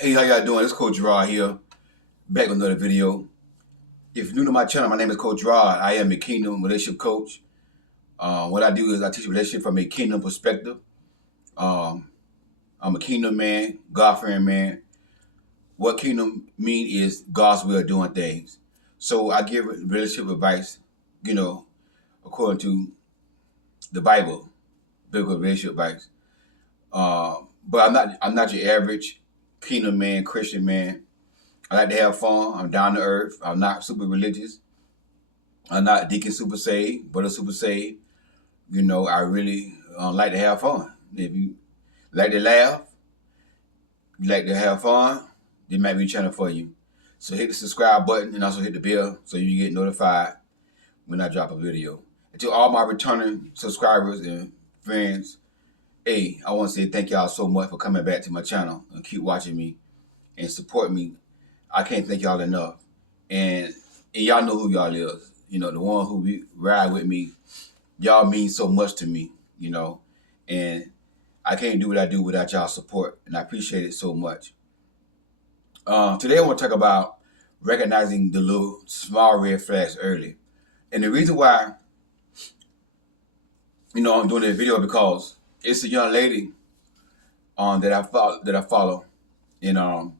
Hey, how y'all doing? It's Coach Rod here, back with another video. If you're new to my channel, my name is Coach Rod. I am a Kingdom relationship coach. What I do is I teach relationship from a Kingdom perspective. Um, I'm a Kingdom man, God-fearing man. What Kingdom mean is God's way of doing things. So I give relationship advice, you know, according to the Bible, biblical relationship advice. But I'm not your average Kingdom man, Christian man. I like to have fun. I'm down to earth. I'm not super religious. I'm not deacon super saved, but a super saved. I really like to have fun. If you like to laugh, you like to have fun, this might be a channel for you. So hit the subscribe button and also hit the bell so you get notified when I drop a video. And to all my returning subscribers and friends, hey, I want to say thank y'all so much for coming back to my channel and keep watching me and support me. I can't thank y'all enough. And y'all know who y'all is. The one who ride with me. Y'all mean so much to me, and I can't do what I do without y'all support, and I appreciate it so much. Today I want to talk about recognizing the little small red flags early. And the reason why, I'm doing this video because it's a young lady that I follow, and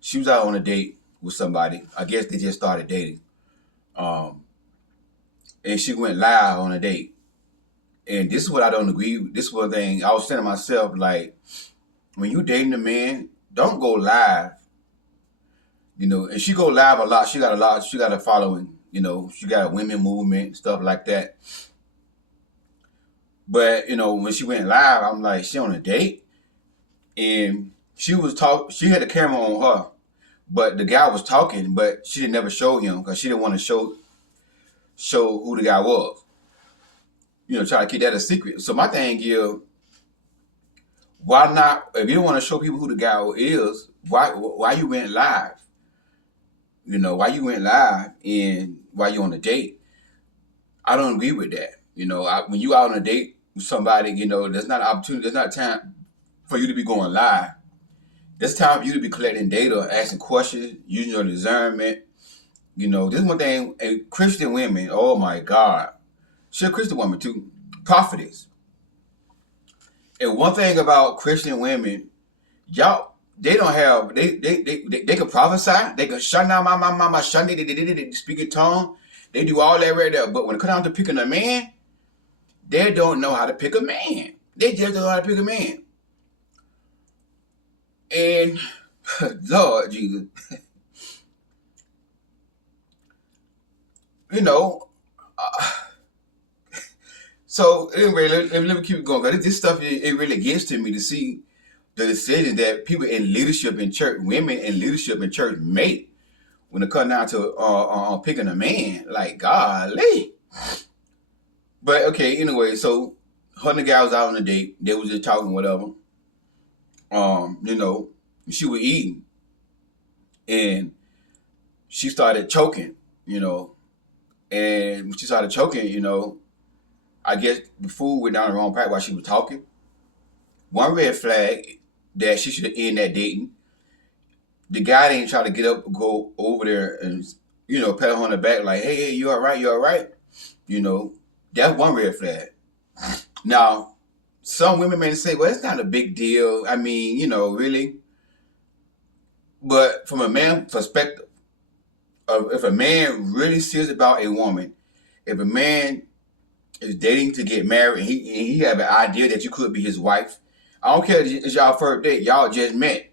she was out on a date with somebody. I guess they just started dating. And she went live on a date. And this is what I don't agree with. This is one thing I was saying to myself, like, when you dating a man, don't go live. And she go live a lot. She got a following. She got a women movement, stuff like that. But, when she went live, I'm like, she on a date? And she had the camera on her. But the guy was talking, but she didn't never show him because she didn't want to show who the guy was. Try to keep that a secret. So my thing is, why not? If you don't want to show people who the guy is, why you went live? Why you went live and why you on a date? I don't agree with that. When you out on a date with somebody, there's not an opportunity. There's not time for you to be going live. There's time for you to be collecting data, asking questions, using your discernment. This is one thing. And Christian women, oh my God, she's a Christian woman too, prophetess. And one thing about Christian women, y'all, they don't have they can prophesy, they can shut down my Sunday, they speak in tongue, they do all that right there. But when it comes down to picking a man, they don't know how to pick a man. They just don't know how to pick a man. And Lord Jesus, so anyway, let me keep going. Because this stuff, it really gets to me to see the decision that people in leadership in church, women in leadership in church make when it comes down to picking a man. Like, golly. But okay, anyway, so her and the guy was out on a date. They was just talking, whatever. She was eating. And she started choking, And when she started choking, I guess the food went down the wrong pipe while she was talking. One red flag that she should end that dating. The guy didn't try to get up, go over there and, pat her on the back like, hey, you all right? You all right? That's one red flag. Now, some women may say, well, it's not a big deal. I mean, really. But from a man's perspective, if a man really serious about a woman, if a man is dating to get married and he have an idea that you could be his wife, I don't care if it's y'all first date, y'all just met.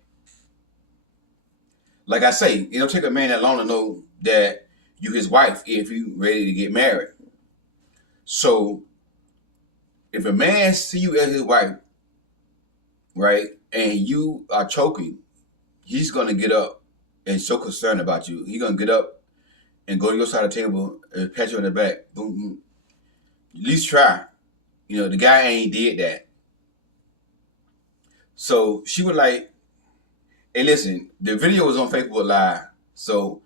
Like I say, it don't take a man that long to know that you his wife if you ready to get married. So if a man see you as his wife, right, and you are choking, he's gonna get up and show concern about you. He's gonna get up and go to your side of the table and pat you on the back. Boom, boom. At least try. The guy ain't did that. So she was like, hey, listen, the video was on Facebook Live. So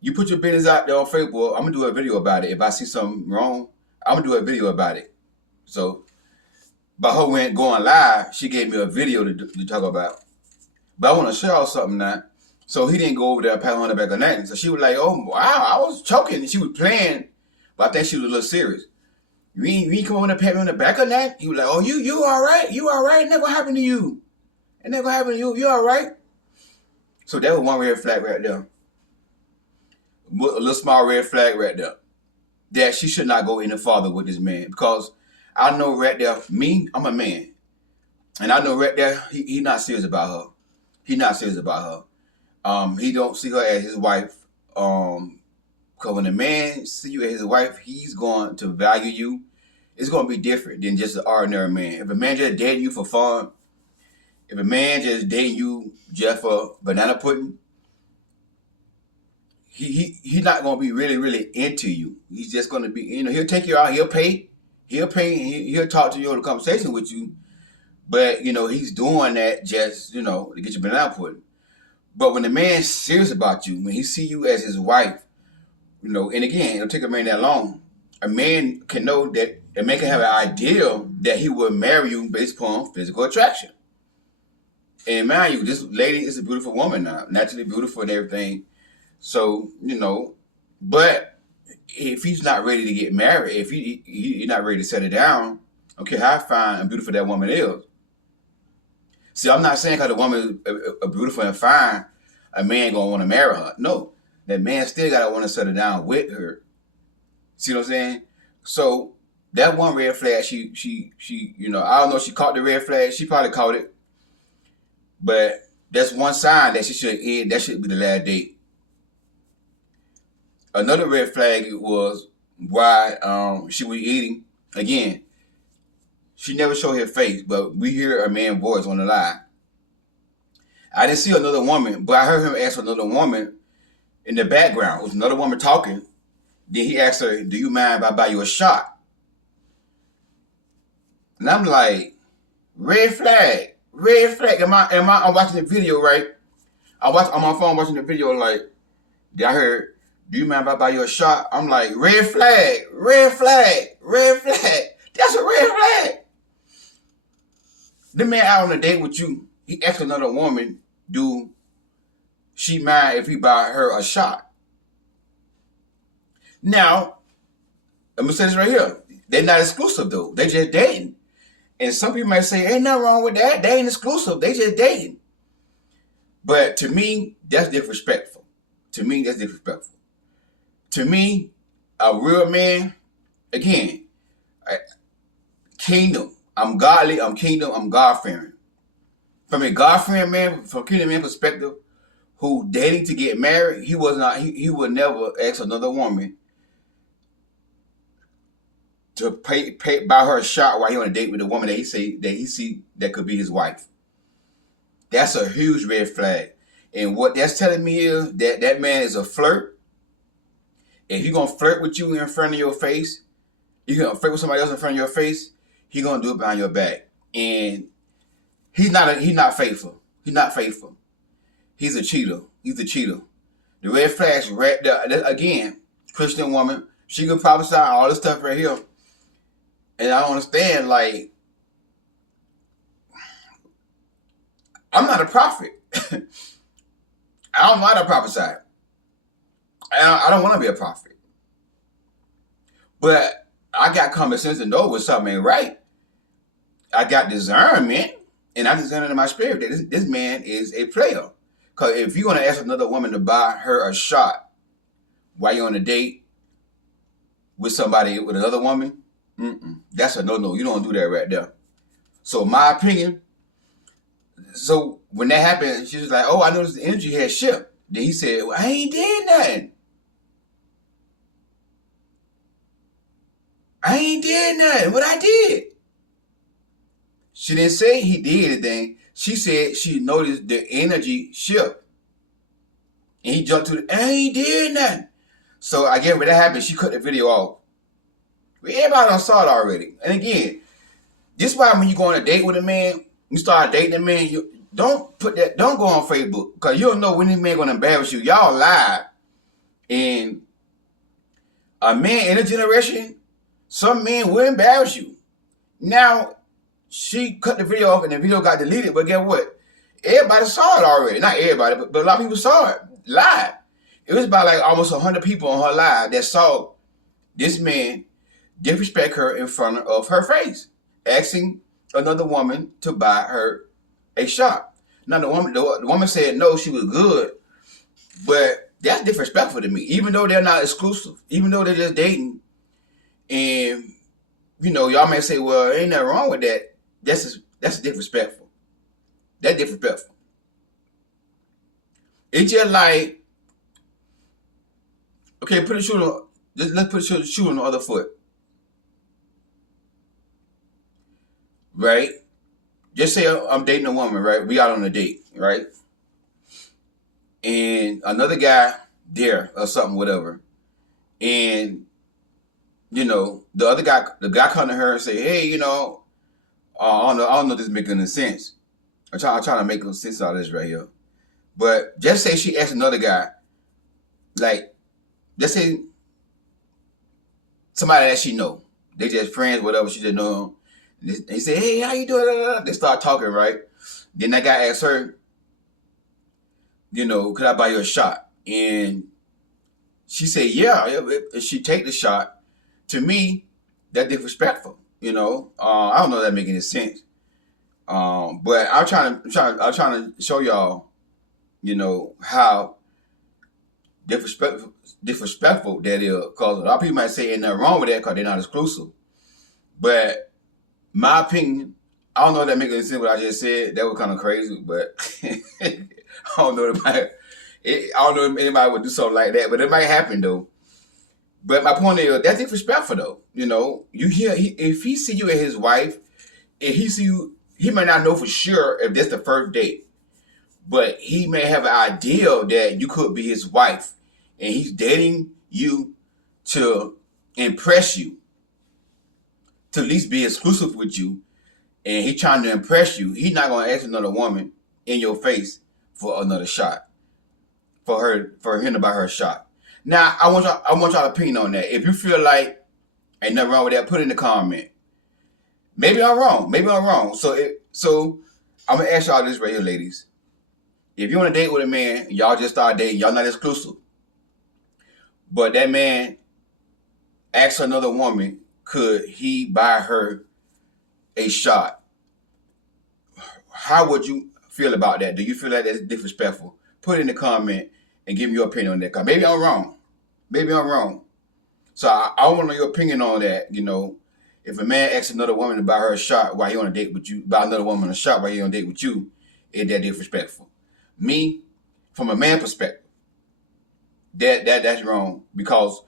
you put your business out there on Facebook, I'm going to do a video about it. If I see something wrong, I'm going to do a video about it. So by her going live, she gave me a video to talk about. But I want to show y'all something now. So he didn't go over there and pat her on the back or nothing. So she was like, oh, wow, I was choking. And she was playing, but I think she was a little serious. You ain't come over there and pat me on the back or nothing? He was like, oh, you all right? You all right? It never happened to you. It never happened to you. You all right? So that was one red flag right there. A little small red flag right there. That she should not go any farther with this man. Because I know right there, I'm a man. And I know right there, he not serious about her. He not serious about her. He don't see her as his wife. Because when a man see you as his wife, he's going to value you. It's going to be different than just an ordinary man. If a man just dating you for fun, if a man just dating you just for banana pudding, he's not going to be really into you. He's just going to be, he'll take you out, he'll pay, he'll talk to you, hold a conversation with you. But, he's doing that just, to get your banana pudding. But when the man's serious about you, when he see you as his wife, and again, it'll take a man that long. A man can know that, a man can have an ideal that he will marry you based upon physical attraction. And mind you, this lady is a beautiful woman now, naturally beautiful and everything. So, but if he's not ready to get married, if he's not ready to settle down, okay, how fine and beautiful that woman is. See, I'm not saying because the woman is beautiful and fine, a man gonna want to marry her. No, that man still gotta want to settle down with her. See what I'm saying? So that one red flag, she, I don't know if she caught the red flag. She probably caught it, but that's one sign that she should end. That should be the last date. Another red flag was why she was eating. Again, she never showed her face, but we hear a man's voice on the line. I didn't see another woman, but I heard him ask another woman in the background. It was another woman talking. Then he asked her, do you mind if I buy you a shot? And I'm like, red flag. I'm watching the video, right? I'm on my phone watching the video, like, I heard, do you mind if I buy you a shot? I'm like, red flag. That's a red flag. The man out on a date with you, he asked another woman, do she mind if he buy her a shot? Now, I'm going to say this right here. They're not exclusive, though. They just dating. And some people might say, ain't nothing wrong with that. They ain't exclusive. They just dating. But to me, that's disrespectful. To me, a real man, again, kingdom. I'm godly, I'm kingdom, I'm God-fearing. From a God-fearing man, from a kingdom man perspective, who dating to get married, he would never ask another woman to buy her a shot while he on a date with a woman that he see that could be his wife. That's a huge red flag. And what that's telling me is that man is a flirt. If he's gonna flirt with you in front of your face, you're gonna flirt with somebody else in front of your face, he's gonna do it behind your back. And he's not faithful. He's not faithful. He's a cheater. The red flags right there. Again, Christian woman, she can prophesy all this stuff right here. And I don't understand, like, I'm not a prophet. I don't know how to prophesy. I don't want to be a prophet. But I got common sense to know when something ain't right. I got discernment, and I discern in my spirit that this man is a player. Because if you're going to ask another woman to buy her a shot while you're on a date with somebody, with another woman, that's a no-no. You don't do that right there. So my opinion, so when that happened, she was like, oh, I noticed the energy had shifted. Then he said, well, I ain't did nothing. What I did? She didn't say he did anything. She said she noticed the energy shift. And he jumped to I ain't did nothing. So I guess when that happened, she cut the video off. Everybody done saw it already. And again, this is why when you go on a date with a man, you start dating a man, you don't go on Facebook. Because you don't know when this man gonna embarrass you. Y'all lie. And a man in a generation, some men will embarrass you. Now, she cut the video off and the video got deleted, but guess what? Everybody saw it already. Not everybody, but a lot of people saw it live. It was about like almost 100 people on her live that saw this man disrespect her in front of her face, asking another woman to buy her a shot. Now the woman said no, she was good, but that's disrespectful to me. Even though they're not exclusive, even though they're just dating, and y'all may say, well, ain't nothing wrong with that. That's disrespectful. That's disrespectful. It's just like, okay, put a shoe on. Let's put a shoe on the other foot, right? Just say I'm dating a woman, right? We out on a date, right? And another guy there or something, whatever, and the guy come to her and say, hey, I don't know if this making any sense. I'm trying to make sense out of this right here. But just say she asked another guy, like, let's say somebody that she know, they just friends, whatever, she just know him. They say, hey, how you doing? They start talking, right? Then that guy asks her, could I buy you a shot? And she said, yeah. If she take the shot, to me, that's disrespectful. I don't know if that make any sense. But I'm trying to show y'all, how disrespectful that is. Because a lot of people might say ain't nothing wrong with that because they're not exclusive. But my opinion, I don't know if that makes any sense what I just said. That was kind of crazy, but I don't know if anybody would do something like that, but it might happen though. But my point is, that's disrespectful though. You hear if he see you as his wife, if he see you, he may not know for sure if that's the first date, but he may have an idea that you could be his wife, and he's dating you to impress you, to at least be exclusive with you, and he's trying to impress you. He's not gonna ask another woman in your face for another shot, for him to buy her a shot. Now, I want y'all opinion on that. If you feel like ain't nothing wrong with that, put it in the comment. Maybe I'm wrong. So I'm gonna ask y'all this right here, ladies. If you want to date with a man, y'all just start dating, y'all not exclusive, but that man asks another woman, could he buy her a shot? How would you feel about that? Do you feel like that's disrespectful? Put it in the comment and give me your opinion on that. Cause maybe I'm wrong. So I want to know your opinion on that. If a man asks another woman to buy her a shot while he on a date with you, buy another woman a shot while he on a date with you, is that disrespectful? Me, from a man perspective, that's wrong. Because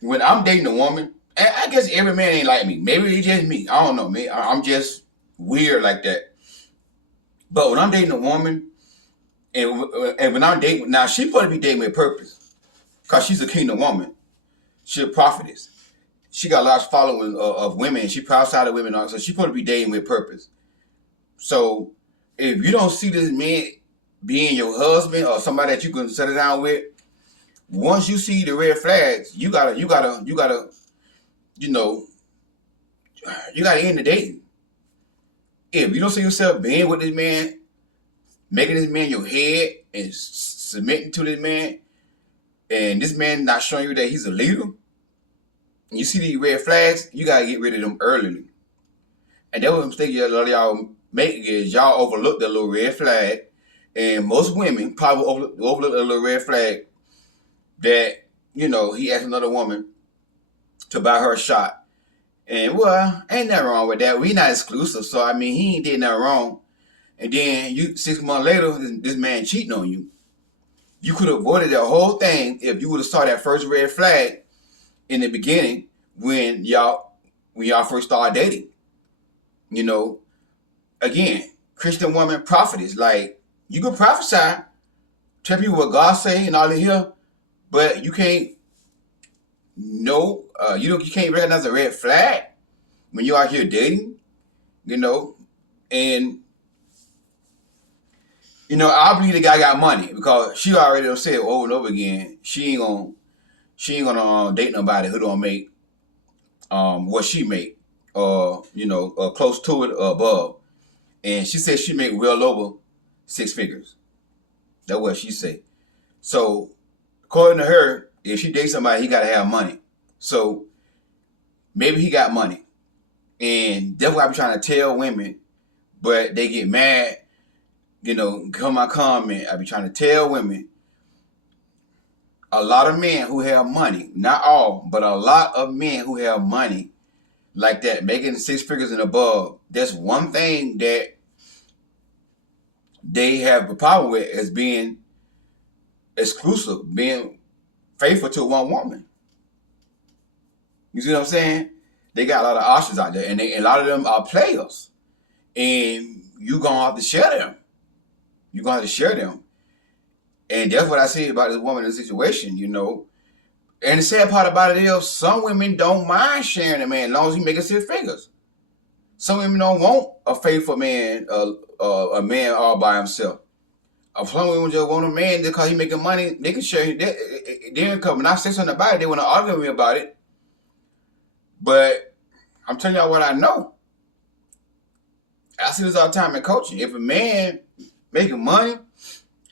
when I'm dating a woman, I guess every man ain't like me. Maybe it's just me. I don't know, man. I'm just weird like that. But when I'm dating a woman, and when I'm dating, now she supposed to be dating with purpose, because she's a kingdom woman. She's a prophetess. She got a large following of women. She prophesied to women, so she's supposed to be dating with purpose. So if you don't see this man being your husband or somebody that you can settle down with, once you see the red flags, you gotta end the dating. If you don't see yourself being with this man, making this man your head and submitting to this man, and this man not showing you that he's a leader, and you see these red flags, you gotta get rid of them early. And that was a mistake a lot of y'all make, is y'all overlook the little red flag, and most women probably overlook the little red flag that he asked another woman to buy her a shot. And well, ain't nothing wrong with that. We not exclusive, so I mean he ain't did nothing wrong. And then 6 months later, this man cheating on you. You could have avoided that whole thing if you would have saw that first red flag in the beginning when y'all first started dating. Again, Christian woman prophetess, like, you can prophesy, tell people what God say and all in here, but you can't you can't recognize a red flag when you out here dating, and I believe the guy got money, because she already done said over and over again she ain't gonna date nobody who don't make what she make, or close to it or above. And she said she make well over 6 figures. That's what she said. So, according to her, if she dates somebody, he got to have money. So, maybe he got money. And that's what I'm trying to tell women, but they get mad, come my comment. I be trying to tell women, a lot of men who have money, not all, but a lot of men who have money like that, making 6 figures and above, that's one thing that they have a problem with, is being exclusive, being faithful to one woman. You see what I'm saying? They got a lot of options out there, and a lot of them are players. And you're going to have to share them. You're going to have to share them. And that's what I say about this woman in this situation, And the sad part about it is, some women don't mind sharing a man as long as he making 6 figures. Some women don't want a faithful man, a man all by himself. Some women just want a man because he making money. They can share their income. When I say something about it, they want to argue with me about it. But I'm telling y'all what I know. I see this all the time in coaching. If a man making money,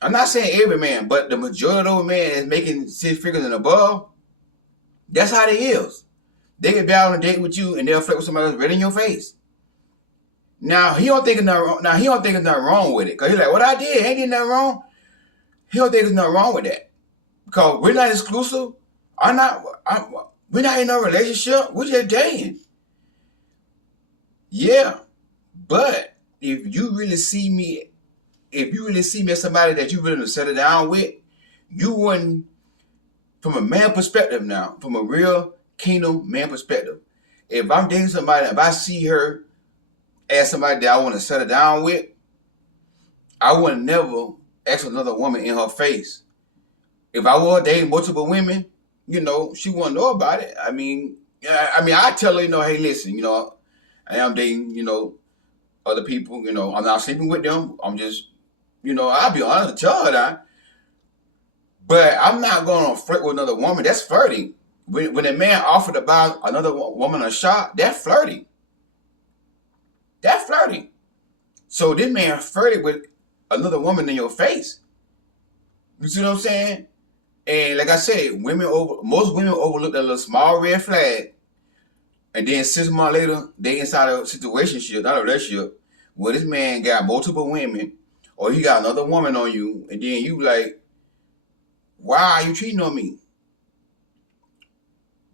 I'm not saying every man, but the majority of those men is making 6 figures and above, that's how they is. They can be out on a date with you and they'll flirt with somebody else right in your face. Now he don't think it's nothing wrong. Now he don't think there's nothing wrong with it. Cause he's like, what I did, ain't did nothing wrong. He don't think there's nothing wrong with that. Because we're not exclusive. We're not in a relationship. We're just dating. Yeah. But if you really see me as somebody that you really settle down with, you wouldn't, from a man perspective now, from a real kingdom man perspective, if I'm dating somebody, if I see her as somebody that I want to settle down with, I would never ask another woman in her face. If I were dating multiple women, she wouldn't know about it. I tell her, hey, listen, I am dating, other people, I'm not sleeping with them. I'm just, I'll be honest and tell her that. But I'm not going to flirt with another woman. That's flirting. When a man offered to buy another woman a shot, that's flirting. That's flirting. So this man flirted with another woman in your face. You see what I'm saying? And like I said, most women overlook that little small red flag. And then 6 months later, they inside a situationship, not a relationship, where this man got multiple women, or he got another woman on you, and then you like, why are you cheating on me?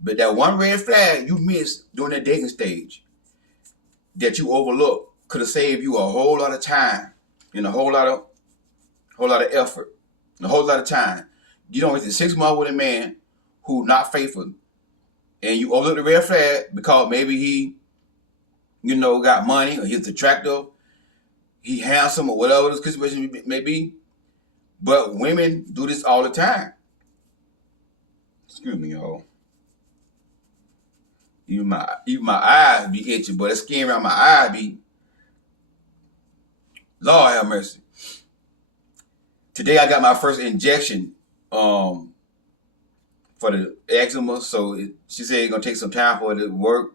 But that one red flag you missed during that dating stage, that you overlooked, could have saved you a whole lot of time and a whole lot of effort, and a whole lot of time. You don't wait 6 months with a man who not faithful, and you overlook the red flag because maybe he, got money, or he's attractive, he handsome, or whatever the situation may be. But women do this all the time. Excuse me, y'all. Even my eyes be itching, but the skin around my eyes be, Lord have mercy. Today I got my first injection for the eczema, so she said it's gonna take some time for it to work.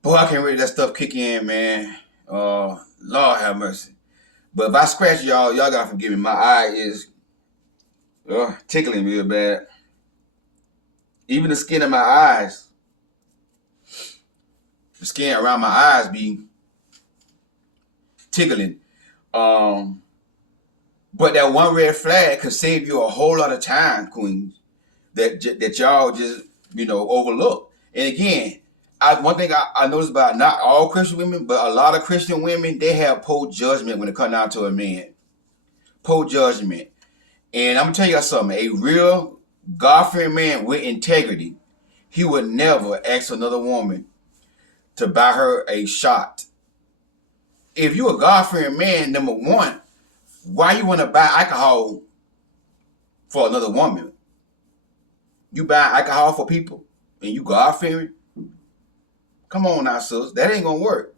Boy, I can't read that stuff kick in, man. Lord have mercy. But if I scratch y'all gotta forgive me. My eye is tickling real bad. Even the skin of my eyes, the skin around my eyes be tickling. But that one red flag could save you a whole lot of time, queens, that y'all just, overlook. And again, one thing I noticed about not all Christian women, but a lot of Christian women, they have poor judgment when it comes down to a man. Poor judgment. And I'm going to tell you something. A real God-fearing man with integrity, he would never ask another woman to buy her a shot. If you're a God-fearing man, number one, why you want to buy alcohol for another woman? You buy alcohol for people and you God-fearing? Come on now, sis. That ain't going to work.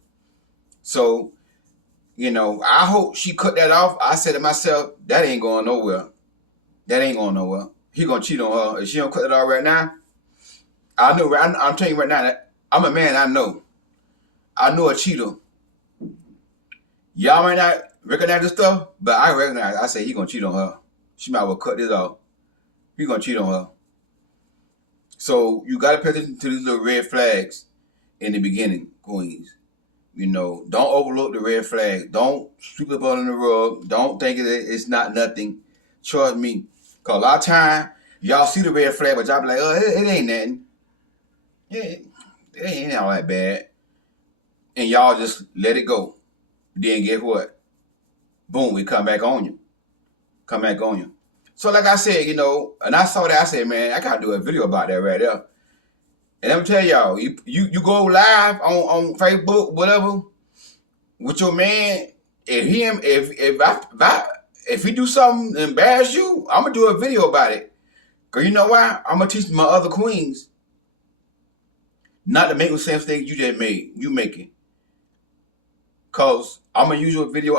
So, I hope she cut that off. I said to myself, that ain't going nowhere. That ain't going nowhere. He going to cheat on her. If she don't cut it off right now, I know. I'm telling you right now, that I'm a man, I know a cheater. Y'all might not recognize this stuff, but I recognize. I say he gonna cheat on her. She might well cut this off. He gonna cheat on her. So you gotta pay attention to these little red flags in the beginning, queens. You know, don't overlook the red flag. Don't sweep it under the rug. Don't think it's not nothing. Trust me. Cause a lot of time, y'all see the red flag, but y'all be like, oh, it ain't nothing. It ain't all that bad. And y'all just let it go. Then guess what? Boom, it come back on you. Come back on you. So like I said, you know, and I saw that, I said, man, I gotta do a video about that right there. And let me tell y'all, you go live on Facebook, whatever, with your man. If he do something to embarrass you, I'm gonna do a video about it. Cause you know why? I'm gonna teach my other queens not to make the same mistake you just made. You making. Cause I'm gonna use your video